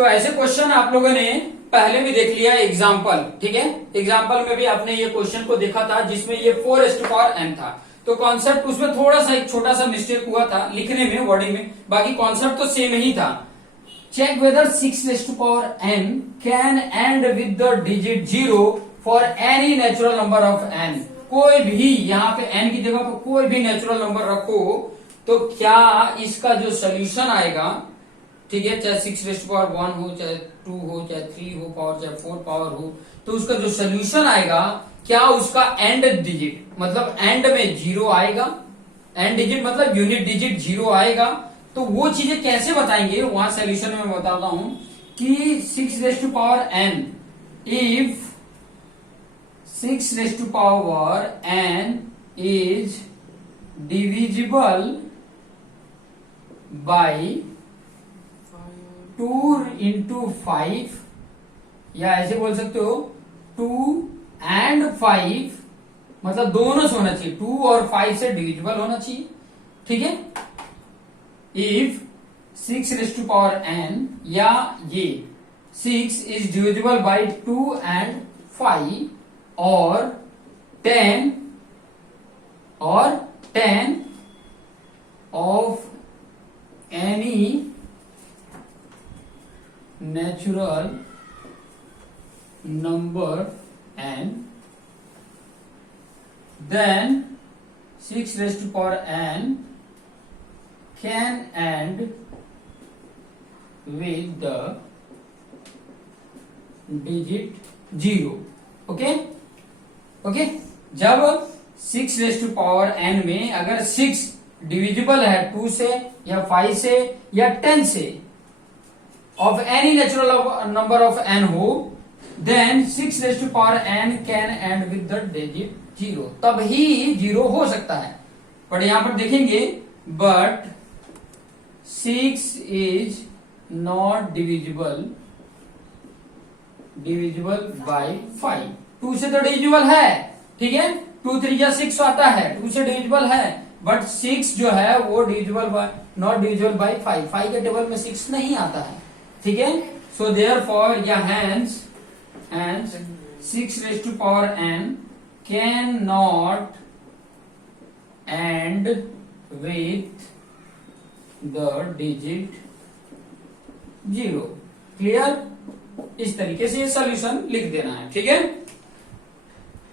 तो ऐसे क्वेश्चन आप लोगों ने पहले भी देख लिया एग्जाम्पल, ठीक है। एग्जाम्पल में भी आपने ये क्वेश्चन को देखा था जिसमें ये 4:n था। तो कॉन्सेप्ट उसमें थोड़ा सा एक छोटा सा मिस्टेक हुआ था लिखने में, वर्डिंग में, बाकी कॉन्सेप्ट तो सेम ही था। Check whether 6:n can end with the digit 0 for any natural number of n। कोई भी यहाँ पे n की जगह पर कोई भी नेचुरल नंबर रखो तो क्या इसका जो सोल्यूशन आएगा, ठीक है, चाहे 6:1 हो, चाहे 2 हो, चाहे 3 हो पावर, चाहे 4 पावर हो, तो उसका जो सोल्यूशन आएगा क्या उसका एंड डिजिट मतलब एंड में 0 आएगा। एंड डिजिट मतलब यूनिट डिजिट 0 आएगा। तो वो चीजें कैसे बताएंगे वहां सोल्यूशन में बताता हूं कि 6:n if 6:n is divisible by 2 into 5, या ऐसे बोल सकते हो 2 and 5, मतलब दोनों से होना चाहिए, 2 और 5 से डिविजिबल होना चाहिए, ठीक है। इफ 6:n या ये 6 इज डिविजिबल बाई 2 and 5 और 10 of any natural number n, then 6:n can end with the digit 0। Okay, जब 6:n में अगर 6 डिविजिबल है 2 से या 5 से या 10 से of any natural number of n हो, then 6:n can end with the digit 0। तब ही 0 हो सकता है। पर यहां पर देखेंगे but 6 is not divisible by 5। 2 से तो डिविजिबल है, ठीक है, 2 3 या 6 आता है, 2 से डिविजिबल है, बट 6 जो है वो divisible by not divisible by 5। 5 के टेबल में 6 नहीं आता है, ठीक है। सो देयरफॉर या hence 6:n can not end with the digit 0। Clear? इस तरीके से ये सोल्यूशन लिख देना है, ठीक है।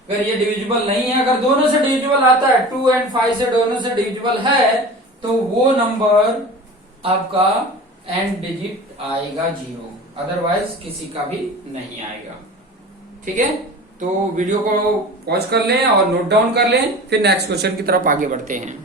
अगर ये डिविजिबल नहीं है, अगर दोनों से डिविजिबल आता है, 2 and 5 से दोनों से डिविजिबल है, तो वो नंबर आपका एंड डिजिट आएगा 0, अदरवाइज किसी का भी नहीं आएगा, ठीक है। तो वीडियो को पॉज कर लें और नोट डाउन कर लें, फिर नेक्स्ट क्वेश्चन की तरफ आगे बढ़ते हैं।